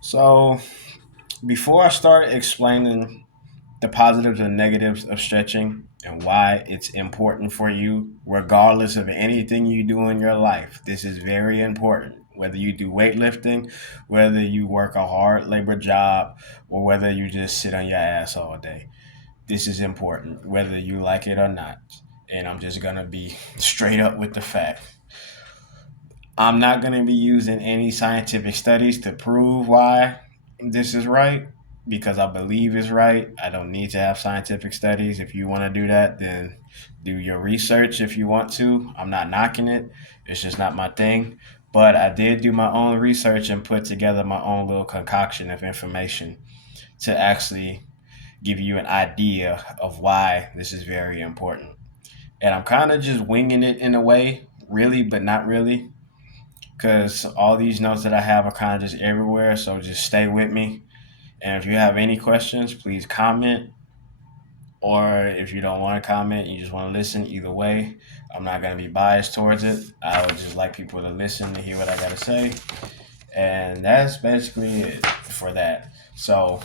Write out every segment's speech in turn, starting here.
So, before I start explaining the positives and negatives of stretching and why it's important for you, regardless of anything you do in your life, this is very important. Whether you do weightlifting, whether you work a hard labor job, or whether you just sit on your ass all day, this is important, whether you like it or not. And I'm just going to be straight up with the fact. I'm not going to be using any scientific studies to prove why this is right because I believe it's right. I don't need to have scientific studies. If you want to do that, then do your research if you want to. I'm not knocking it, it's just not my thing. But I did do my own research and put together my own little concoction of information to actually give you an idea of why this is very important. And I'm kind of just winging it in a way, really, but not really because all these notes that I have are kind of just everywhere. So just stay with me. And if you have any questions, please comment. Or if you don't want to comment, you just want to listen, either way, I'm not going to be biased towards it. I would just like people to listen to hear what I got to say. And that's basically it for that. So,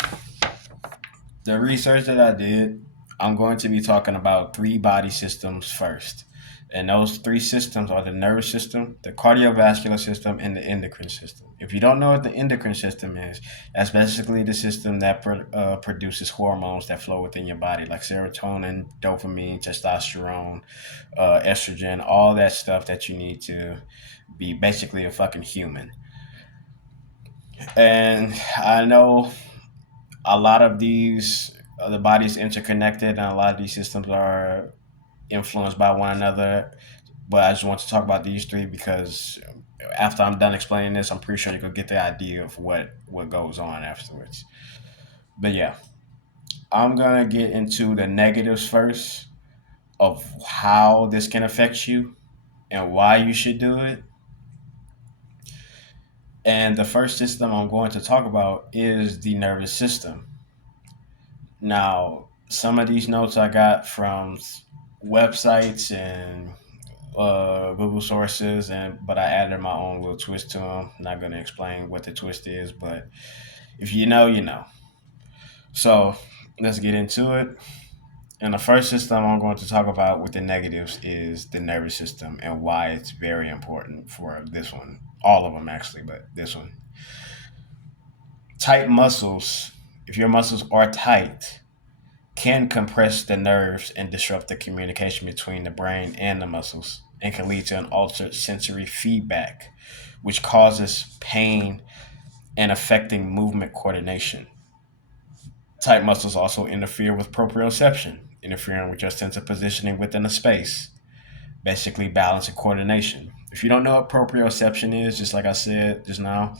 the research that I did, I'm going to be talking about three body systems first. And those three systems are the nervous system, the cardiovascular system, and the endocrine system. If you don't know what the endocrine system is, that's basically the system that produces hormones that flow within your body, like serotonin, dopamine, testosterone, estrogen, all that stuff that you need to be basically a fucking human. And I know a lot of these the body's interconnected and a lot of these systems are influenced by one another, but I just want to talk about these three because after I'm done explaining this, I'm pretty sure you can get the idea of what goes on afterwards. But yeah, I'm gonna get into the negatives first of how this can affect you and why you should do it. And the first system I'm going to talk about is the nervous system. Now, some of these notes I got from websites and Google sources, and but I added my own little twist to them. Not going to explain what the twist is, but if you know, you know. So let's get into it. And the first system I'm going to talk about with the negatives is the nervous system and why it's very important for this one. All of them actually, but this one. Tight muscles. If your muscles are tight, can compress the nerves and disrupt the communication between the brain and the muscles and can lead to an altered sensory feedback, which causes pain and affecting movement coordination. Tight muscles also interfere with proprioception, interfering with your sense of positioning within a space, basically balance and coordination. If you don't know what proprioception is, just like I said just now,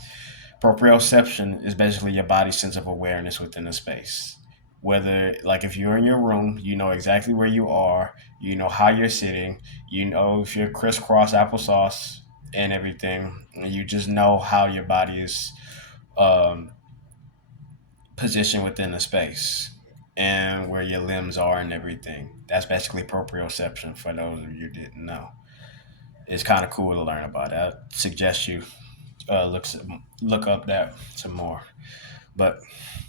proprioception is basically your body's sense of awareness within a space. Whether, like, if you're in your room, you know exactly where you are, you know how you're sitting, you know if you're crisscross applesauce and everything, and you just know how your body is um, positioned within the space and where your limbs are and everything. That's basically proprioception for those of you who didn't know. It's kind of cool to learn about. I suggest you look look up that some more. But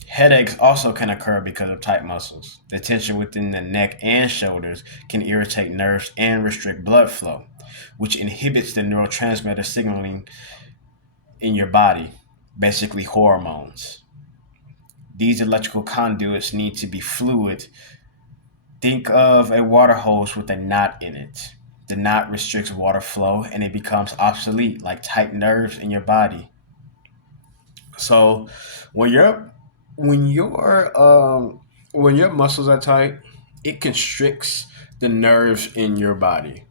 headaches also can occur because of tight muscles. The tension within the neck and shoulders can irritate nerves and restrict blood flow, which inhibits the neurotransmitter signaling in your body, basically hormones. These electrical conduits need to be fluid. Think of a water hose with a knot in it. The knot restricts water flow and it becomes obsolete, like tight nerves in your body. So when you're when your when your muscles are tight, it constricts the nerves in your body.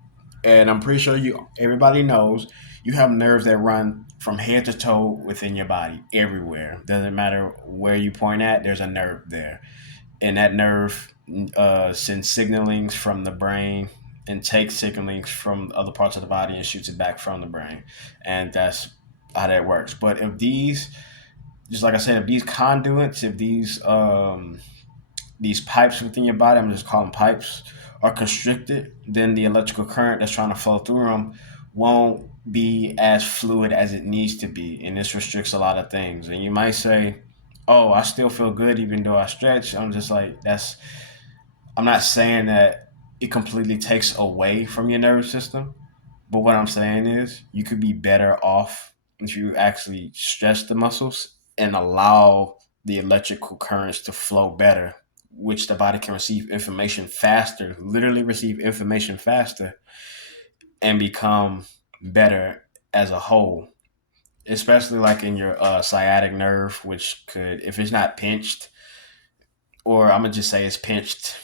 And I'm pretty sure you everybody knows you have nerves that run from head to toe within your body everywhere. Doesn't matter where you point at, there's a nerve there. And that nerve sends signalings from the brain and takes signalings from other parts of the body and shoots it back from the brain. And that's how that works. But if these just like I said, if these conduits, if these pipes within your body, I'm just calling pipes, are constricted, then the electrical current that's trying to flow through them won't be as fluid as it needs to be, and this restricts a lot of things. And you might say, "Oh, I still feel good even though I stretch." I'm just like, that's. I'm not saying that it completely takes away from your nervous system, but what I'm saying is you could be better off if you actually stretch the muscles and allow the electrical currents to flow better, which the body can receive information faster, literally receive information faster, and become better as a whole. Especially like in your sciatic nerve, which could, if it's not pinched, or I'm gonna just say it's pinched.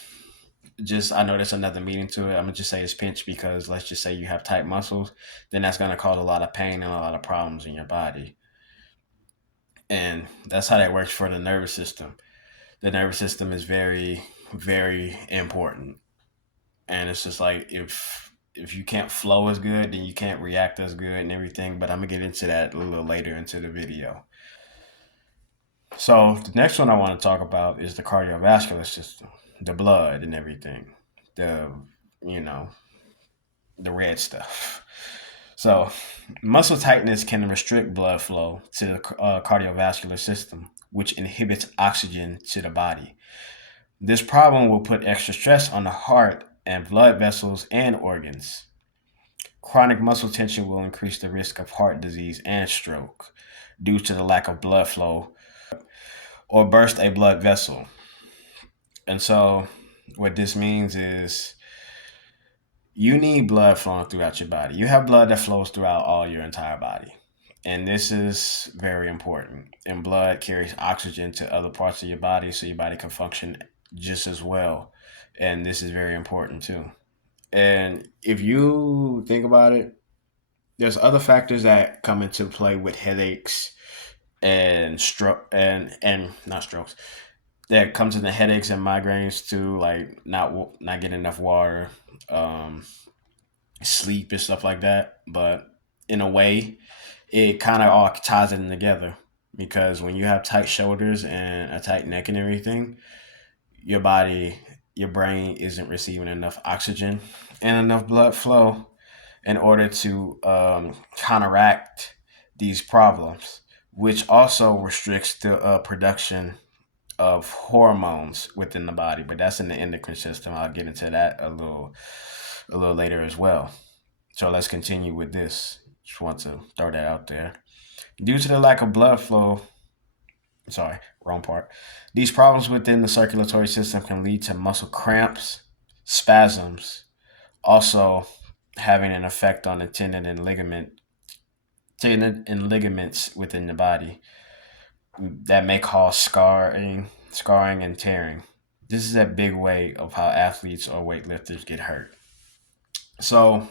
Just I know there's another meaning to it. I'm gonna just say it's pinched because let's just say you have tight muscles, then that's gonna cause a lot of pain and a lot of problems in your body. And that's how that works for the nervous system. The nervous system is very, very important. And it's just like if you can't flow as good, then you can't react as good and everything. But I'm gonna get into that a little later into the video. So the next one I want to talk about is the cardiovascular system, the blood and everything, the you know the red stuff. So muscle tightness can restrict blood flow to the cardiovascular system, which inhibits oxygen to the body. This problem will put extra stress on the heart and blood vessels and organs. Chronic muscle tension will increase the risk of heart disease and stroke due to the lack of blood flow or burst a blood vessel. And so, what this means is you need blood flowing throughout your body. You have blood that flows throughout all your entire body. And this is very important. And blood carries oxygen to other parts of your body so your body can function just as well. And this is very important too. And if you think about it, there's other factors that come into play with headaches and stroke and not strokes that comes into headaches and migraines too, like not getting enough water, um, sleep and stuff like that. But in a way, it kind of all ties it in together because when you have tight shoulders and a tight neck and everything, your body, your brain isn't receiving enough oxygen and enough blood flow in order to counteract these problems, which also restricts the production of hormones within the body. But that's in the endocrine system. I'll get into that a little later as well. So let's continue with this. Just want to throw that out there. Due to the lack of blood flow, sorry, wrong part. These problems within the circulatory system can lead to muscle cramps, spasms, also having an effect on the tendon and ligaments within the body that may cause scarring and tearing. This is a big way of how athletes or weightlifters get hurt. So,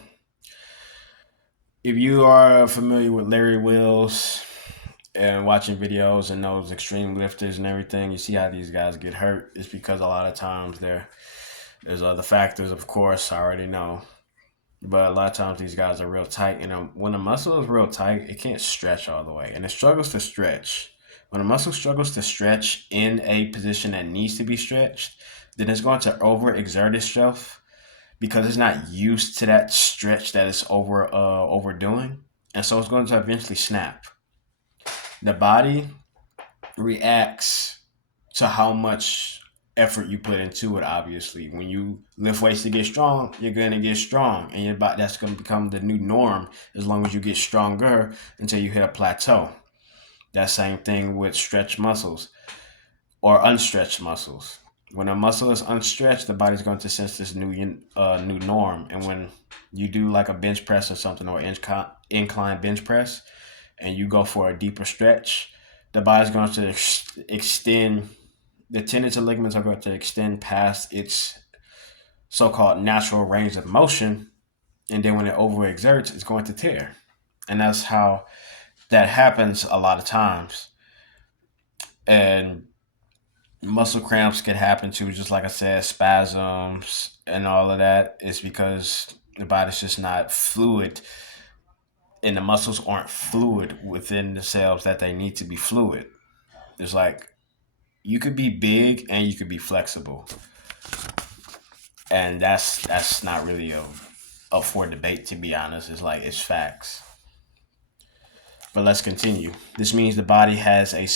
if you are familiar with Larry Wills and watching videos and those extreme lifters and everything, you see how these guys get hurt. It's because a lot of times there's other factors, of course, I already know. But a lot of times these guys are real tight. And when a muscle is real tight, it can't stretch all the way. And it struggles to stretch. When a muscle struggles to stretch in a position that needs to be stretched, then it's going to overexert itself because it's not used to that stretch that it's overdoing. And so it's going to eventually snap. The body reacts to how much effort you put into it. Obviously, when you lift weights to get strong, you're going to get strong, and your body, that's going to become the new norm as long as you get stronger until you hit a plateau. That same thing with stretched muscles or unstretched muscles. When a muscle is unstretched, the body's going to sense this new norm. And when you do like a bench press or something, or incline bench press, and you go for a deeper stretch, the body's going to extend. The tendons and ligaments are going to extend past its so-called natural range of motion, and then when it overexerts, it's going to tear. And that's how that happens a lot of times. And muscle cramps can happen too, just like I said, spasms and all of that is because the body's just not fluid and the muscles aren't fluid within the cells that they need to be fluid. It's like you could be big and you could be flexible. And that's not really a up for debate, to be honest. It's like it's facts. But let's continue. This means the body has a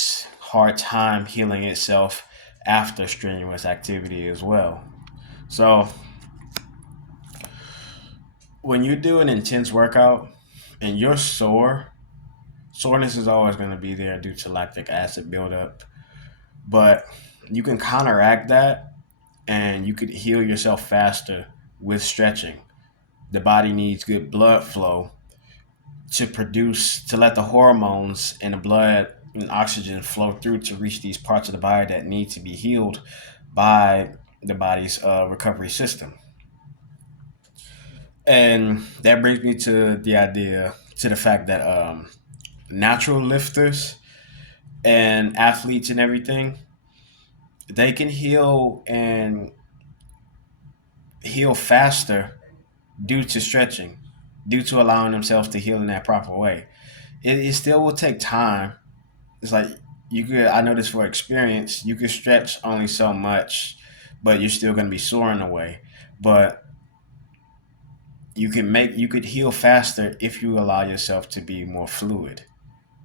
hard time healing itself after strenuous activity as well. So when you do an intense workout and you're sore, soreness is always going to be there due to lactic acid buildup. But you can counteract that and you could heal yourself faster with stretching. The body needs good blood flow to let the hormones and the blood and oxygen flow through to reach these parts of the body that need to be healed by the body's recovery system. And that brings me to the fact that natural lifters and athletes and everything, they can heal faster due to stretching, due to allowing themselves to heal in that proper way. It still will take time. It's like you could, I know this for experience, you could stretch only so much, but you're still going to be sore in a way. But you could heal faster if you allow yourself to be more fluid,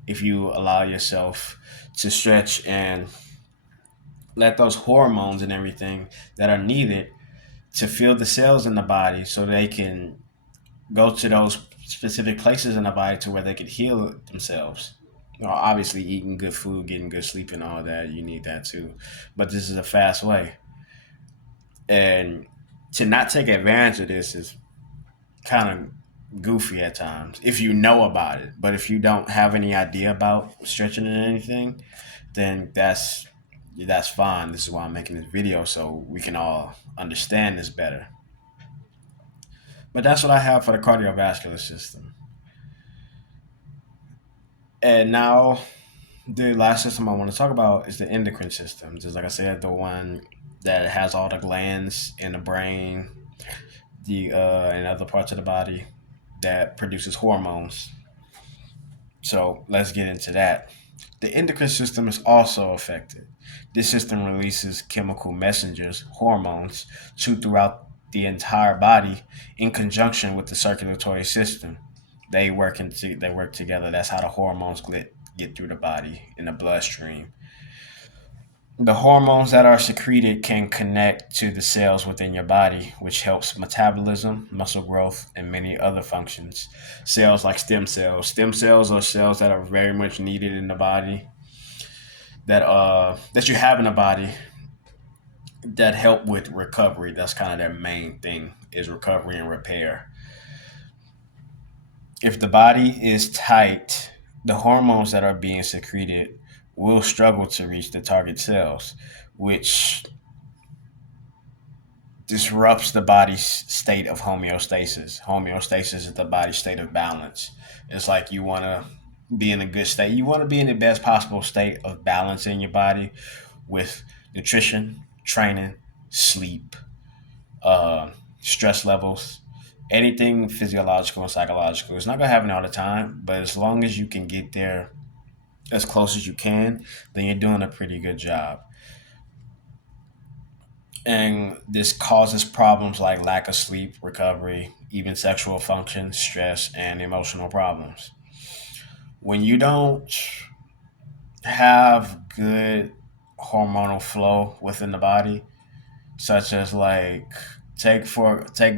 if you allow yourself to stretch and let those hormones and everything that are needed to fill the cells in the body so they can go to those specific places in the body to where they can heal themselves. You know, obviously, eating good food, getting good sleep, and all that, you need that too. But this is a fast way. And to not take advantage of this is kind of goofy at times if you know about it. But if you don't have any idea about stretching and anything, then that's fine. This is why I'm making this video so we can all understand this better. But that's what I have for the cardiovascular system. And now the last system I want to talk about is the endocrine system. Just like I said, the one that has all the glands in the brain, the and other parts of the body that produces hormones. So let's get into that. The endocrine system is also affected. This system releases chemical messengers, hormones, to throughout the entire body in conjunction with the circulatory system. They work together. That's how the hormones get through the body in the bloodstream. The hormones that are secreted can connect to the cells within your body, which helps metabolism, muscle growth, and many other functions. Cells like stem cells. Stem cells are cells that are very much needed in the body that you have in the body that help with recovery. That's kind of their main thing is recovery and repair. If the body is tight, the hormones that are being secreted will struggle to reach the target cells, which disrupts the body's state of homeostasis. Homeostasis is the body's state of balance. It's like you want to be in a good state. You want to be in the best possible state of balance in your body with nutrition, training, sleep, uh, stress levels, anything physiological and psychological. It's not going to happen all the time, but as long as you can get there as close as you can, then you're doing a pretty good job. And this causes problems like lack of sleep, recovery, even sexual function, stress, and emotional problems. When you don't have good hormonal flow within the body, such as like take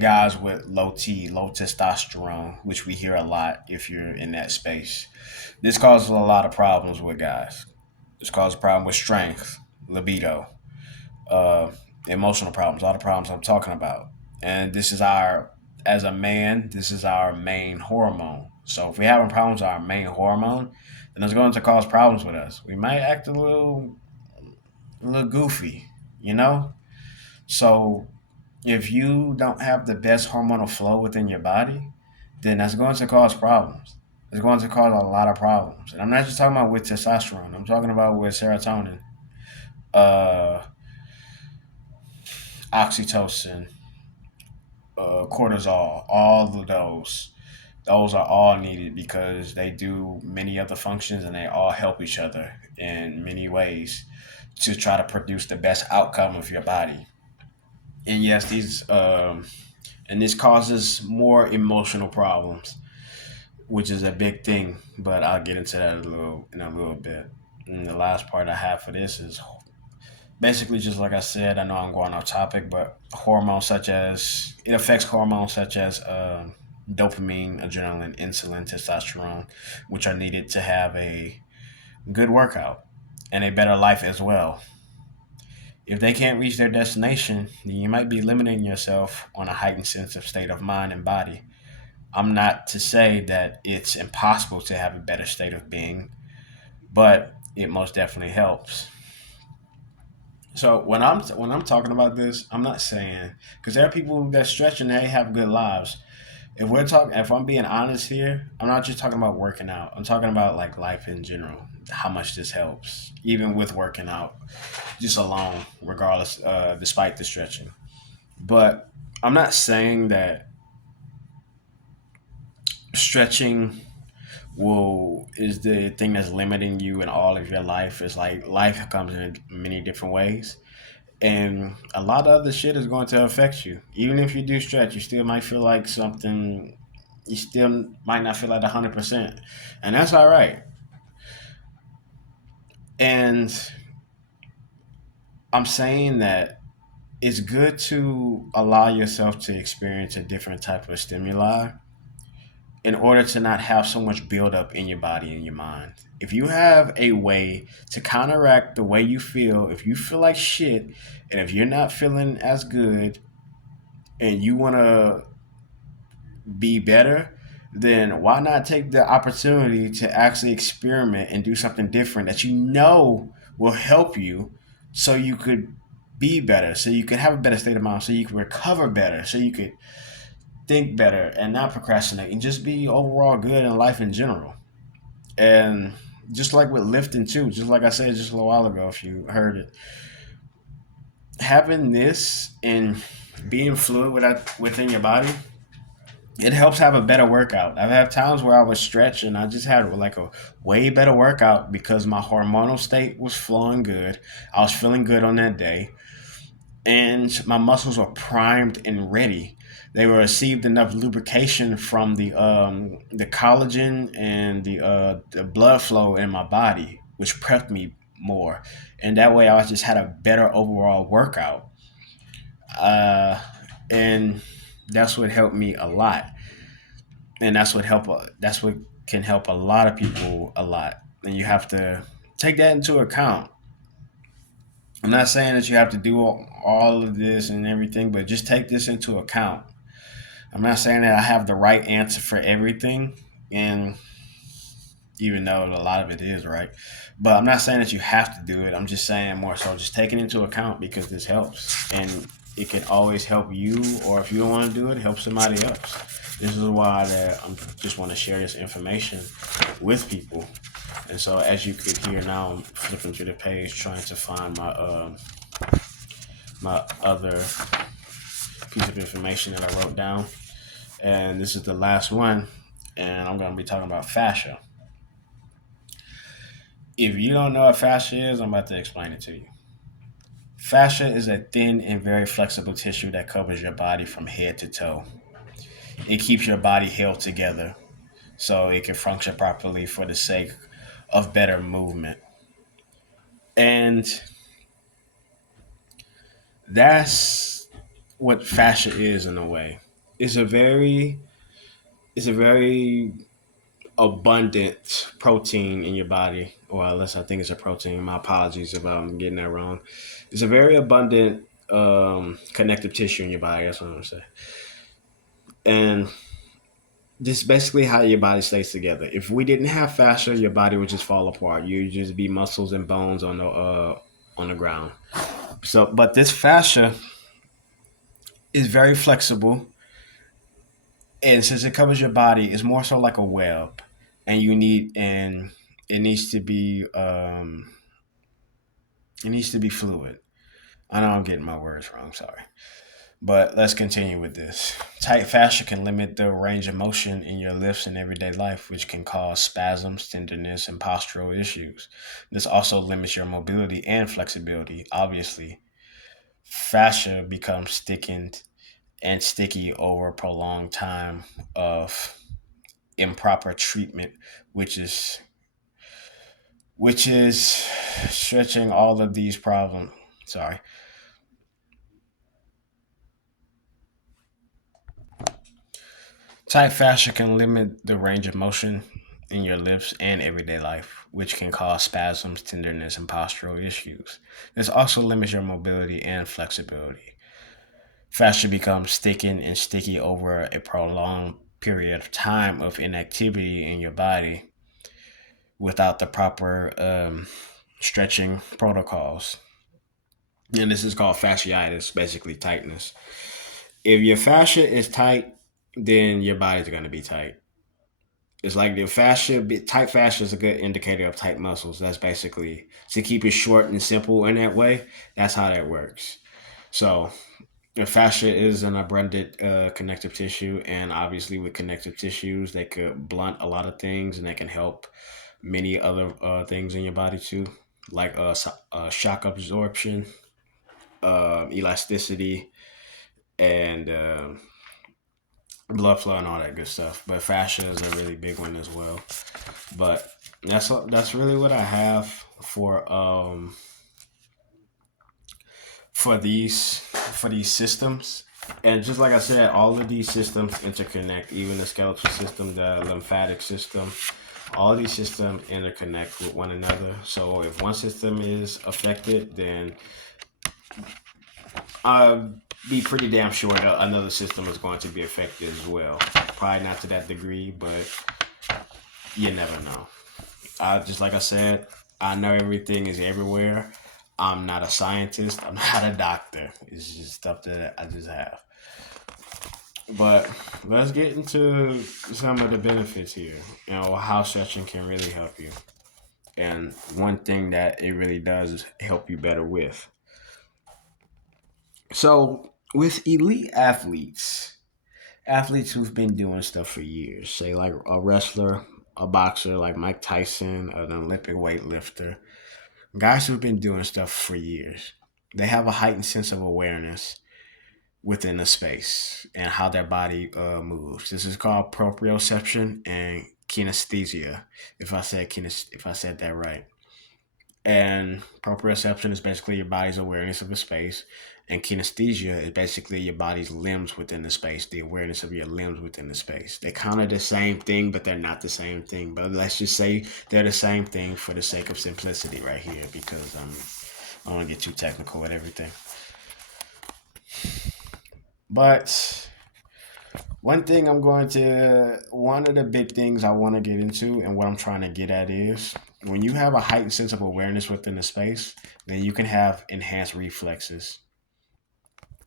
guys with low testosterone, which we hear a lot if you're in that space. This causes a lot of problems with guys. This causes a problem with strength, libido, uh, emotional problems, all the problems I'm talking about. And as a man, this is our main hormone. So if we're having problems with our main hormone, then it's going to cause problems with us. We might act a little goofy, you know? So if you don't have the best hormonal flow within your body, then that's going to cause problems. It's going to cause a lot of problems. And I'm not just talking about with testosterone. I'm talking about with serotonin, uh, oxytocin, cortisol, all of those. Those are all needed because they do many other functions and they all help each other in many ways to try to produce the best outcome of your body. And yes, this causes more emotional problems. which is a big thing. But I'll get into that a little bit. And the last part I have for this is basically just like I said. I know I'm going off topic, but hormones such as it affects hormones such as dopamine, adrenaline, insulin, testosterone, which are needed to have a good workout and a better life as well. If they can't reach their destination, then you might be limiting yourself on a heightened sense of state of mind and body. I'm not to say that it's impossible to have a better state of being, but it most definitely helps. So when I'm talking about this, I'm not saying because there are people that stretch and they have good lives. If I'm being honest here, I'm not just talking about working out. I'm talking about like life in general. How much this helps, even with working out, just alone, regardless, despite the stretching. But I'm not saying that stretching will is the thing that's limiting you in all of your life. It's like life comes in many different ways, and a lot of other shit is going to affect you. Even if you do stretch, you still might feel like something. You still might not feel like 100%, and that's all right. And I'm saying that it's good to allow yourself to experience a different type of stimuli in order to not have so much buildup in your body and your mind. If you have a way to counteract the way you feel, if you feel like shit, and if you're not feeling as good, and you want to be better, then why not take the opportunity to actually experiment and do something different that you know will help you so you could be better, so you could have a better state of mind, so you can recover better, so you could think better and not procrastinate and just be overall good in life in general. And just like with lifting too, just like I said just a little while ago, if you heard it, having this and being fluid within your body, it helps have a better workout. I've had times where I was stretched and I just had like a way better workout because my hormonal state was flowing good. I was feeling good on that day, and my muscles were primed and ready. They were received enough lubrication from the collagen and the blood flow in my body, which prepped me more, and that way I just had a better overall workout. Uh, and that's what helped me a lot, and that's what can help a lot of people a lot. And you have to take that into account. I'm not saying that you have to do all of this and everything, but just take this into account. I'm not saying that I have the right answer for everything, and even though a lot of it is right, but I'm not saying that you have to do it. I'm just saying more so just take it into account because this helps, and it can always help you, or if you don't want to do it, help somebody else. This is why that I just want to share this information with people. And so, as you could hear now, I'm flipping through the page trying to find my other piece of information that I wrote down, and this is the last one. And I'm going to be talking about fascia. If you don't know what fascia is, I'm about to explain it to you. Fascia is a thin and very flexible tissue that covers your body from head to toe. It keeps your body held together so it can function properly for the sake of better movement. And that's what fascia is in a way. It's a very it's a very abundant protein in your body, or unless I think it's a protein. My apologies if I'm getting that wrong. It's a very abundant connective tissue in your body. That's what I'm saying. And this is basically how your body stays together. If we didn't have fascia, your body would just fall apart. You'd just be muscles and bones on the ground. So, but this fascia is very flexible, and since it covers your body, it's more so like a web, and it needs to be fluid. I know I'm getting my words wrong. Sorry. But let's continue with this. Tight fascia can limit the range of motion in your lifts in everyday life, which can cause spasms, tenderness, and postural issues. This also limits your mobility and flexibility. Obviously, fascia becomes thickened and sticky over a prolonged time of improper treatment, which is which is stretching all of these problems. Sorry. Tight fascia can limit the range of motion in your lips and everyday life, which can cause spasms, tenderness, and postural issues. This also limits your mobility and flexibility. Fascia becomes thickened and sticky over a prolonged period of time of inactivity in your body without the proper stretching protocols. And this is called fasciitis, basically tightness. If your fascia is tight, then your body's going to be tight. It's like the tight fascia is a good indicator of tight muscles. That's basically to keep it short and simple in that way. That's how that works. So the fascia is an abundant connective tissue, and obviously with connective tissues, they could blunt a lot of things, and they can help many other things in your body too, like shock absorption, elasticity, and blood flow and all that good stuff. But fascia is a really big one as well. But that's really what I have for these systems. And just like I said, all of these systems interconnect. Even the skeletal system, the lymphatic system, all these systems interconnect with one another. So if one system is affected, then I'd be pretty damn sure that another system is going to be affected as well. Probably not to that degree, but you never know. Just like I said, I know everything is everywhere. I'm not a scientist. I'm not a doctor. It's just stuff that I just have. But let's get into some of the benefits here. You know how stretching can really help you, and one thing that it really does is help you better with. So with elite athletes who've been doing stuff for years, say like a wrestler, a boxer like Mike Tyson, an Olympic weightlifter, guys who've been doing stuff for years, they have a heightened sense of awareness within the space and how their body moves. This is called proprioception and kinesthesia. If I said that right. And proprioception is basically your body's awareness of the space, and kinesthesia is basically your body's limbs within the space, the awareness of your limbs within the space. They're kind of the same thing, but they're not the same thing. But let's just say they're the same thing for the sake of simplicity right here, because I don't want to get too technical with everything. But one of the big things I want to get into and what I'm trying to get at is when you have a heightened sense of awareness within the space, then you can have enhanced reflexes.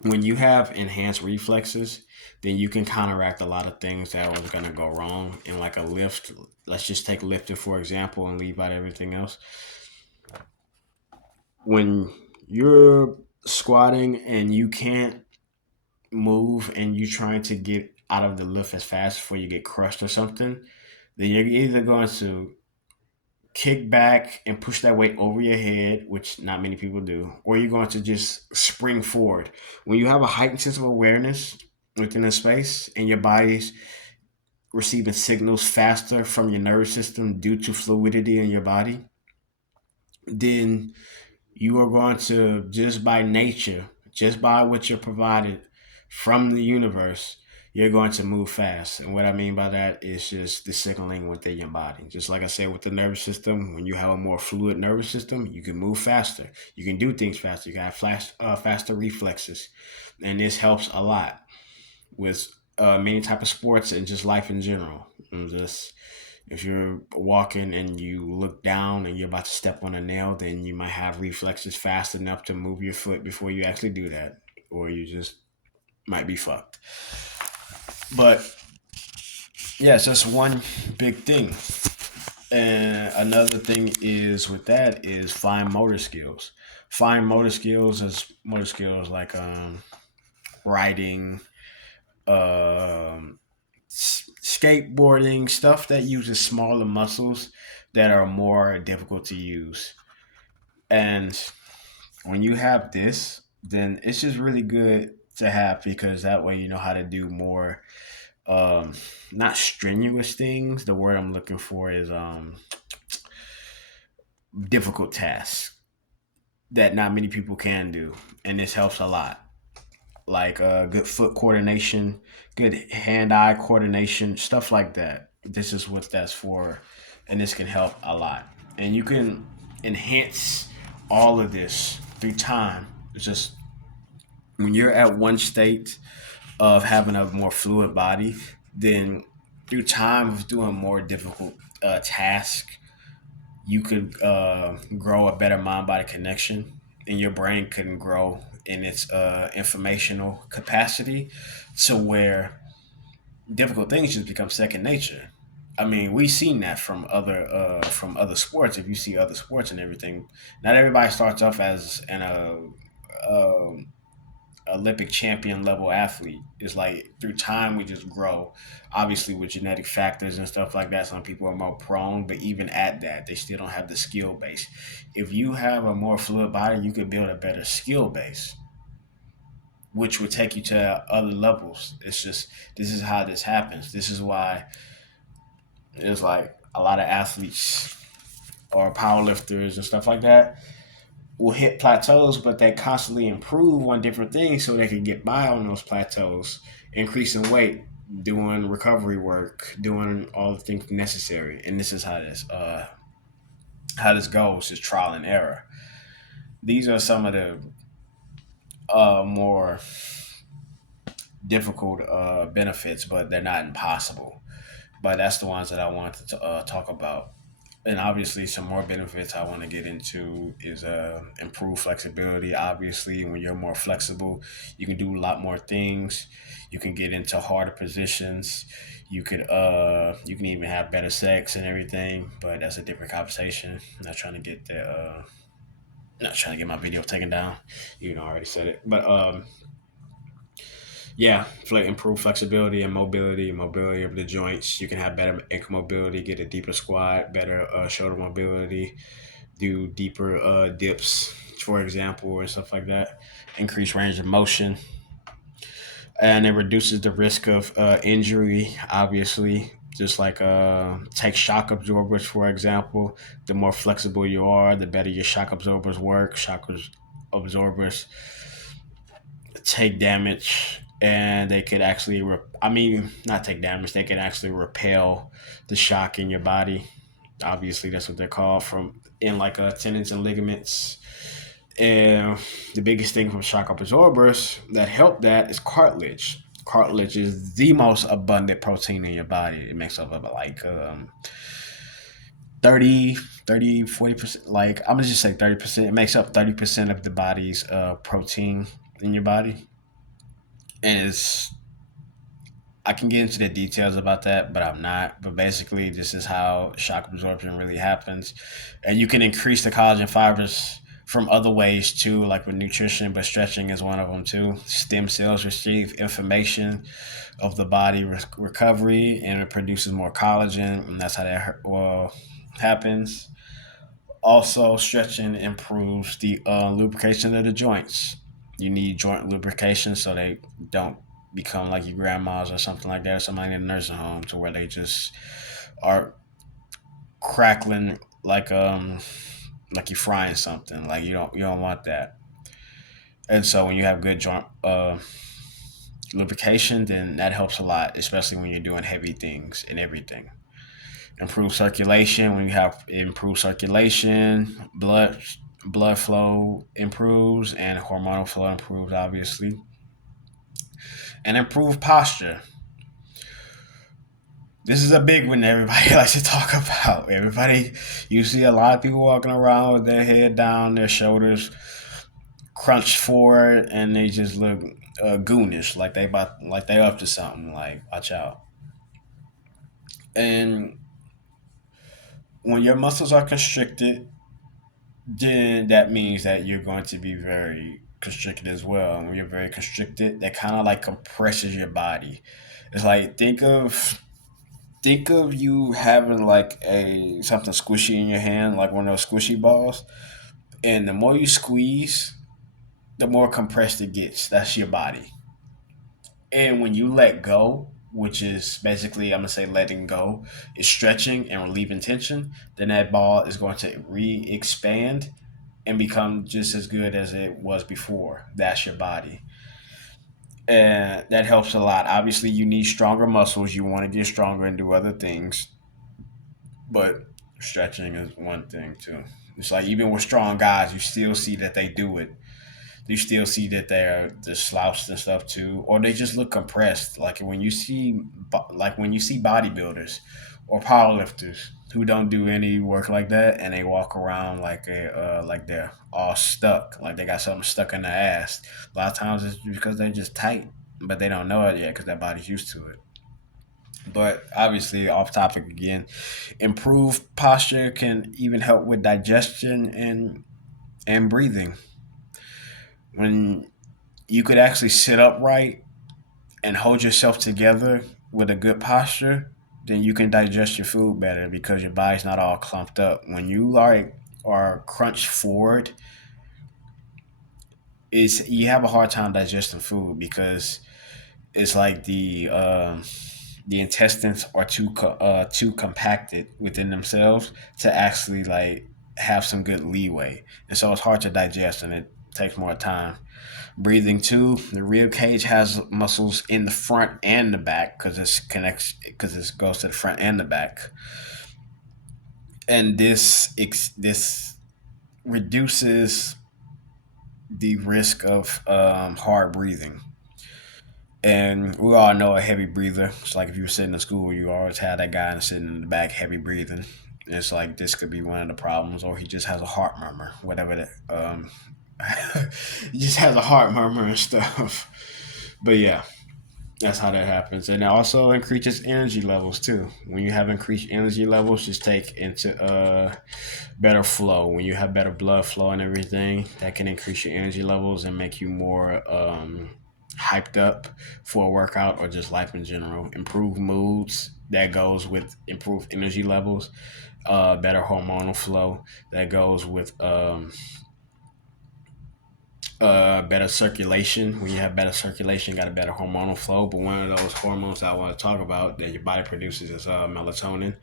When you have enhanced reflexes, then you can counteract a lot of things that was going to go wrong in like a lift. Let's just take lifting for example and leave out everything else. When you're squatting and you can't move and you trying to get out of the lift as fast before you get crushed or something, then you're either going to kick back and push that weight over your head, which not many people do, or you're going to just spring forward. When you have a heightened sense of awareness within a space and your body's receiving signals faster from your nervous system due to fluidity in your body, then you are going to, just by nature, just by what you're provided from the universe, you're going to move fast. And what I mean by that is just the signaling within your body. Just like I said with the nervous system, when you have a more fluid nervous system, you can move faster. You can do things faster. You can have faster reflexes. And this helps a lot with many type of sports and just life in general. And just if you're walking and you look down and you're about to step on a nail, then you might have reflexes fast enough to move your foot before you actually do that, or you just might be fucked. But yeah, it's just one big thing. And another thing is with that is fine motor skills. Fine motor skills is motor skills like riding, um, skateboarding, stuff that uses smaller muscles that are more difficult to use. And when you have this, then it's just really good to have because that way you know how to do more. um not strenuous things. The word I'm looking for is difficult tasks that not many people can do, and this helps a lot. Like good foot coordination, good hand-eye coordination, stuff like that. This is what that's for, and this can help a lot. And you can enhance all of this through time. It's just when you're at one state of having a more fluid body, then through time of doing more difficult tasks, you could grow a better mind body connection, and your brain can grow in its informational capacity to where difficult things just become second nature. I mean, we've seen that from other sports. If you see other sports and everything, not everybody starts off as an Olympic champion level athlete. It's like through time we just grow. Obviously, with genetic factors and stuff like that, some people are more prone, but even at that, they still don't have the skill base. If you have a more fluid body, you could build a better skill base, which would take you to other levels. It's just this is how this happens. This is why it's like a lot of athletes or powerlifters and stuff like that will hit plateaus, but they constantly improve on different things so they can get by on those plateaus, increasing weight, doing recovery work, doing all the things necessary. And this is how this goes: is trial and error. These are some of the more difficult benefits, but they're not impossible. But that's the ones that I wanted to talk about. And obviously, some more benefits I want to get into is improved flexibility. Obviously, when you're more flexible, you can do a lot more things. You can get into harder positions. You can even have better sex and everything. But that's a different conversation. I'm not trying to get that. Not trying to get my video taken down. You know, I already said it. But yeah, improve flexibility and mobility of the joints. You can have better ankle mobility, get a deeper squat, better shoulder mobility, do deeper dips, for example, or stuff like that. Increase range of motion, and it reduces the risk of injury. Obviously, just like take shock absorbers for example. The more flexible you are, the better your shock absorbers work. Absorbers take damage, and they could actually I mean, not take damage, they can actually repel the shock in your body. Obviously that's what they're called, from in like tendons and ligaments. And the biggest thing from shock absorbers that help that is cartilage. Cartilage is the most abundant protein in your body. It makes up about like 40%. Like, I'm gonna just say 30%. It makes up 30% of the body's protein in your body. And it's I can get into the details about that, but I'm not. But basically, this is how shock absorption really happens. And you can increase the collagen fibers from other ways too, like with nutrition, but stretching is one of them too. Stem cells receive information of the body recovery, and it produces more collagen, and that's how that happens. Also, stretching improves the lubrication of the joints. You need joint lubrication so they don't become like your grandmas or something like that, or somebody in a nursing home, to where they just are crackling like you're frying something. Like you don't want that. And so when you have good joint lubrication, then that helps a lot, especially when you're doing heavy things and everything. Improve circulation. When you have improved circulation, blood flow improves, and hormonal flow improves, obviously. And improve posture. This is a big one that everybody likes to talk about. You see a lot of people walking around with their head down, their shoulders crunched forward, and they just look goonish, like they up to something. Like, watch out. And when your muscles are constricted, then that means that you're going to be very constricted as well. And when you're very constricted, that kind of like compresses your body. It's like think of you having like a something squishy in your hand, like one of those squishy balls. And the more you squeeze, the more compressed it gets. That's your body. And when you let go, which is basically, I'm gonna say, letting go, is stretching and relieving tension, then that ball is going to re-expand and become just as good as it was before. That's your body, and that helps a lot. Obviously, you need stronger muscles. You want to get stronger and do other things, but stretching is one thing too. It's like even with strong guys, you still see that they do it. You still see that they're slouched and stuff too, or they just look compressed. Like when you see bodybuilders or powerlifters who don't do any work like that, and they walk around like they're all stuck, like they got something stuck in their ass. A lot of times it's because they're just tight, but they don't know it yet because their body's used to it. But obviously, off topic again, improved posture can even help with digestion and breathing. When you could actually sit upright and hold yourself together with a good posture, then you can digest your food better because your body's not all clumped up. When you are crunched forward, is you have a hard time digesting food because it's like the intestines are too compacted within themselves to actually like have some good leeway, and so it's hard to digest and it takes more time. Breathing too. The rib cage has muscles in the front and the back because it goes to the front and the back, and this reduces the risk of hard breathing. And we all know a heavy breather. It's like if you were sitting in school, you always had that guy sitting in the back, heavy breathing. It's like this could be one of the problems, or he just has a heart murmur, whatever that. He just has a heart murmur and stuff. But yeah, that's how that happens, and it also increases energy levels too. When you have increased energy levels, just take into better flow. When you have better blood flow and everything, that can increase your energy levels and make you more hyped up for a workout or just life in general. Improve moods, that goes with improved energy levels. Better hormonal flow, that goes with better circulation. When you have better circulation, you got a better hormonal flow. But one of those hormones I want to talk about that your body produces is melatonin.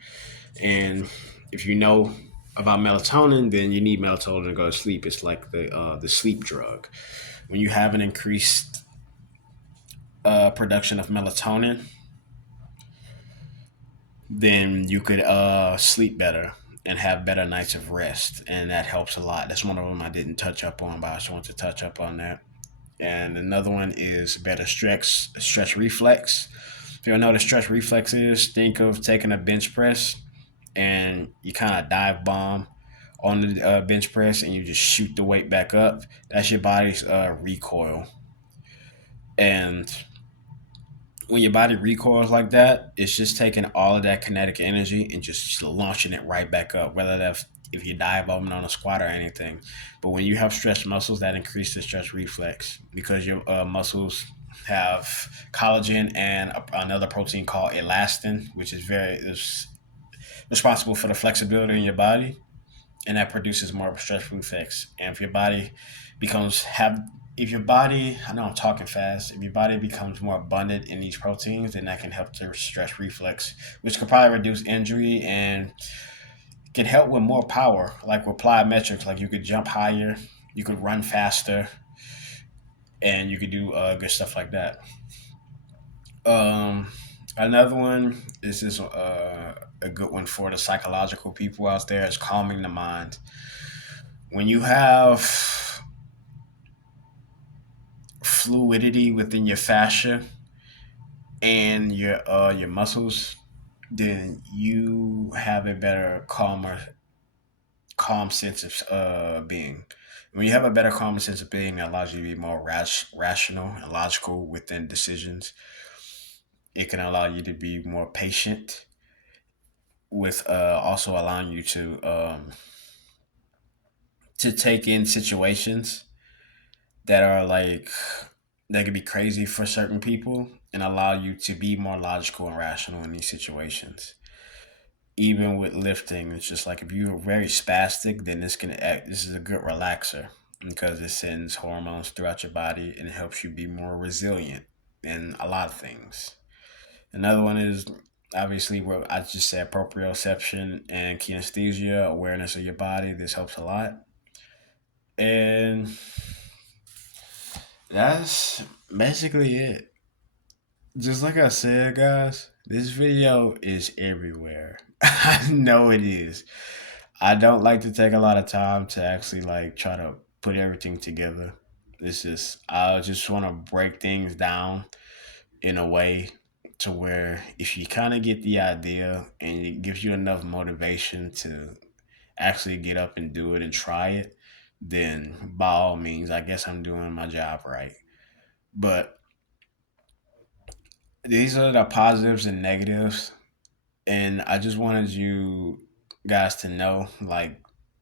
And if you know about melatonin, then you need melatonin to go to sleep. It's like the sleep drug. When you have an increased production of melatonin, then you could sleep better and have better nights of rest, and that helps a lot. That's one of them I didn't touch up on, but I just want to touch up on that. And another one is better stretch reflex. If you don't know what a stretch reflex is, think of taking a bench press and you kind of dive bomb on the bench press and you just shoot the weight back up. That's your body's recoil. And when your body recoils like that, it's just taking all of that kinetic energy and just launching it right back up, whether that's if you dive bombing on a squat or anything. But when you have stretched muscles, that increases the stretch reflex because your muscles have collagen and another protein called elastin, which is responsible for the flexibility in your body, and that produces more of a stretch reflex. And if your body becomes have if your body, I know I'm talking fast, if your body becomes more abundant in these proteins, then that can help to stretch reflex, which could probably reduce injury and can help with more power, like with plyometrics. Like you could jump higher, you could run faster, and you could do good stuff like that. Um, Another one is this a good one for the psychological people out there is calming the mind. When you have fluidity within your fascia and your muscles, then you have a better calm sense of being. When you have a better calm sense of being, it allows you to be more rational and logical within decisions. It can allow you to be more patient with also allowing you to take in situations that are like that could be crazy for certain people and allow you to be more logical and rational in these situations. Even with lifting, it's just like if you're very spastic, then this is a good relaxer because it sends hormones throughout your body and it helps you be more resilient in a lot of things. Another one is obviously what I just said, proprioception and kinesthesia, awareness of your body. This helps a lot. And that's basically it. Just like I said, guys, this video is everywhere. I know it is. I don't like to take a lot of time to actually like try to put everything together. It's just I just want to break things down in a way to where if you kind of get the idea and it gives you enough motivation to actually get up and do it and try it, then by all means, I guess I'm doing my job right. But these are the positives and negatives, and I just wanted you guys to know like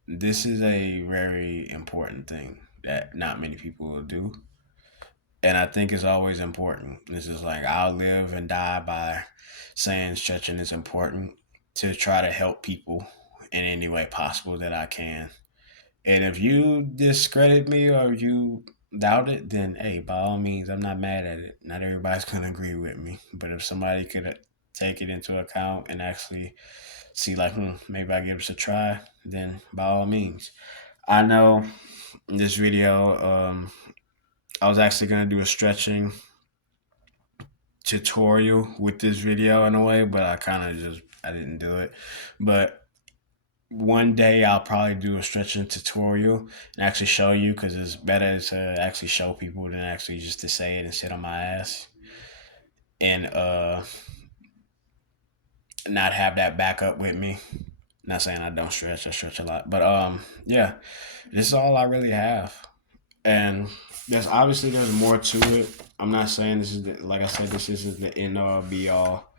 this is a very important thing that not many people will do. And I think it's always important. This is like I'll live and die by saying stretching is important to try to help people in any way possible that I can. And if you discredit me or you doubt it, then hey, by all means, I'm not mad at it. Not everybody's gonna agree with me, but if somebody could take it into account and actually see like, maybe I give this a try, then by all means. I know in this video, I was actually gonna do a stretching tutorial with this video in a way, but I didn't do it. But one day I'll probably do a stretching tutorial and actually show you because it's better to actually show people than actually just to say it and sit on my ass and not have that backup with me. Not saying I don't stretch, I stretch a lot. But yeah, this is all I really have. And there's more to it. I'm not saying like I said, this isn't the end all be all.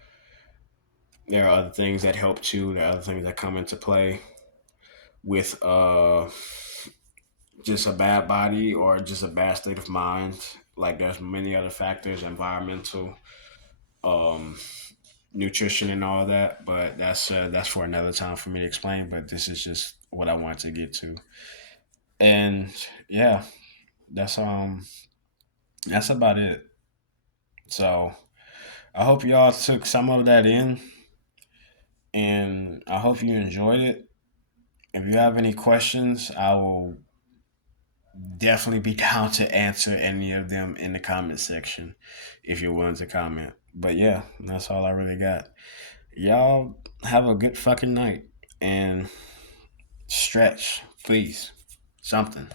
There are other things that help too. There are other things that come into play with just a bad body or just a bad state of mind. Like there's many other factors, environmental, um, nutrition, and all that. But that's for another time for me to explain. But this is just what I want to get to. And yeah, that's that's about it. So I hope y'all took some of that in, and I hope you enjoyed it. If you have any questions, I will definitely be down to answer any of them in the comment section if you're willing to comment. But yeah, that's all I really got. Y'all have a good fucking night and stretch, please. Something.